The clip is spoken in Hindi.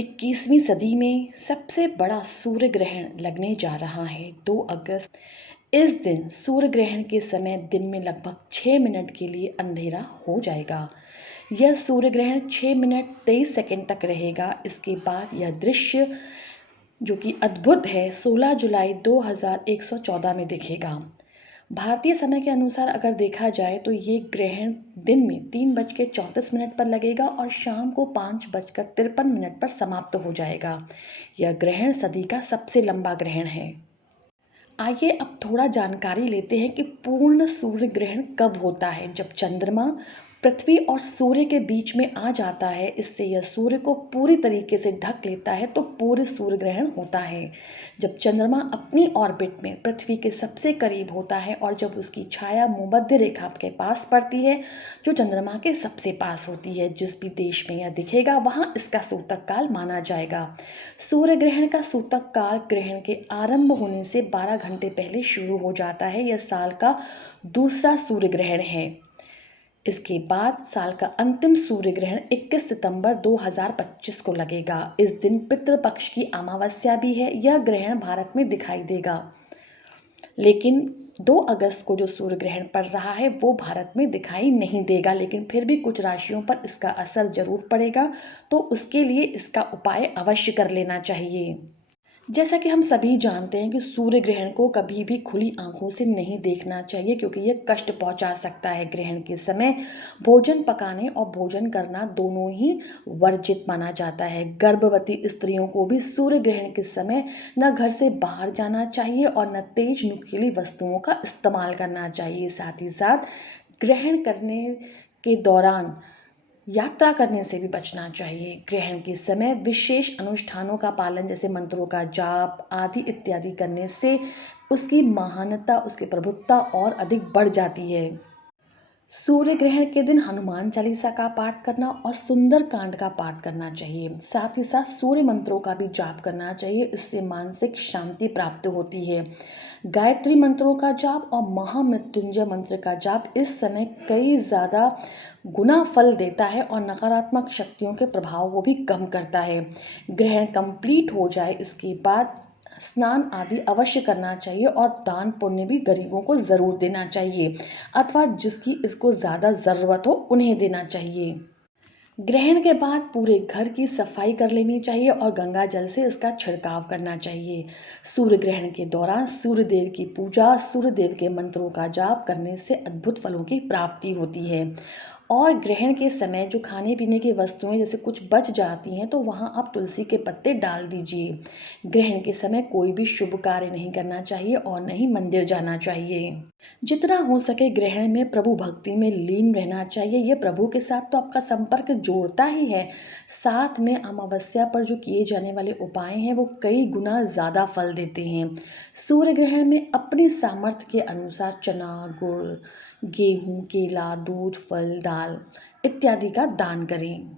21वीं सदी में सबसे बड़ा सूर्य ग्रहण लगने जा रहा है 2 अगस्त। इस दिन सूर्य ग्रहण के समय दिन में लगभग 6 मिनट के लिए अंधेरा हो जाएगा। यह सूर्य ग्रहण 6 मिनट 23 सेकंड तक रहेगा। इसके बाद यह दृश्य जो कि अद्भुत है 16 जुलाई 2114 में दिखेगा। भारतीय समय के अनुसार अगर देखा जाए तो ये ग्रहण दिन में 3:34 पर लगेगा और शाम को 5:53 पर समाप्त हो जाएगा। यह ग्रहण सदी का सबसे लंबा ग्रहण है। आइए अब थोड़ा जानकारी लेते हैं कि पूर्ण सूर्य ग्रहण कब होता है। जब चंद्रमा पृथ्वी और सूर्य के बीच में आ जाता है, इससे यह सूर्य को पूरी तरीके से ढक लेता है, तो पूर्ण सूर्य ग्रहण होता है। जब चंद्रमा अपनी ऑर्बिट में पृथ्वी के सबसे करीब होता है और जब उसकी छाया भूमध्य रेखा के पास पड़ती है, जो चंद्रमा के सबसे पास होती है, जिस भी देश में यह दिखेगा वहाँ इसका सूतक काल माना जाएगा। सूर्य ग्रहण का सूतक काल ग्रहण के आरंभ होने से 12 घंटे पहले शुरू हो जाता है। यह साल का दूसरा सूर्य ग्रहण है। इसके बाद साल का अंतिम सूर्य ग्रहण 21 सितंबर 2025 को लगेगा। इस दिन पितृपक्ष की अमावस्या भी है। यह ग्रहण भारत में दिखाई देगा, लेकिन 2 अगस्त को जो सूर्य ग्रहण पड़ रहा है वो भारत में दिखाई नहीं देगा, लेकिन फिर भी कुछ राशियों पर इसका असर जरूर पड़ेगा, तो उसके लिए इसका उपाय अवश्य कर लेना चाहिए। जैसा कि हम सभी जानते हैं कि सूर्य ग्रहण को कभी भी खुली आंखों से नहीं देखना चाहिए, क्योंकि यह कष्ट पहुंचा सकता है। ग्रहण के समय भोजन पकाने और भोजन करना दोनों ही वर्जित माना जाता है। गर्भवती स्त्रियों को भी सूर्य ग्रहण के समय न घर से बाहर जाना चाहिए और न तेज नुकीली वस्तुओं का इस्तेमाल करना चाहिए। साथ ही साथ ग्रहण करने के दौरान यात्रा करने से भी बचना चाहिए। ग्रहण के समय विशेष अनुष्ठानों का पालन, जैसे मंत्रों का जाप आदि इत्यादि करने से उसकी महानता, उसकी प्रभुत्ता और अधिक बढ़ जाती है। सूर्य ग्रहण के दिन हनुमान चालीसा का पाठ करना और सुंदर कांड का पाठ करना चाहिए। साथ ही साथ सूर्य मंत्रों का भी जाप करना चाहिए। इससे मानसिक शांति प्राप्त होती है। गायत्री मंत्रों का जाप और महामृत्युंजय मंत्र का जाप इस समय कई ज़्यादा गुना फल देता है और नकारात्मक शक्तियों के प्रभाव को भी कम करता है। ग्रहण कंप्लीट हो जाए इसके बाद स्नान आदि अवश्य करना चाहिए और दान पुण्य भी गरीबों को ज़रूर देना चाहिए, अथवा जिसकी इसको ज़्यादा ज़रूरत हो उन्हें देना चाहिए। ग्रहण के बाद पूरे घर की सफाई कर लेनी चाहिए और गंगा जल से इसका छिड़काव करना चाहिए। सूर्य ग्रहण के दौरान सूर्य देव की पूजा, सूर्य देव के मंत्रों का जाप करने से अद्भुत फलों की प्राप्ति होती है। और ग्रहण के समय जो खाने पीने की वस्तुएं जैसे कुछ बच जाती हैं, तो वहाँ आप तुलसी के पत्ते डाल दीजिए। ग्रहण के समय कोई भी शुभ कार्य नहीं करना चाहिए और न ही मंदिर जाना चाहिए। जितना हो सके ग्रहण में प्रभु भक्ति में लीन रहना चाहिए। ये प्रभु के साथ तो आपका संपर्क जोड़ता ही है, साथ में अमावस्या पर जो किए जाने वाले उपाय हैं वो कई गुना ज़्यादा फल देते हैं। सूर्य ग्रहण में अपनी सामर्थ्य के अनुसार चना, गुड़, गेहूँ, केला, दूध, फल, दाल इत्यादि का दान करें।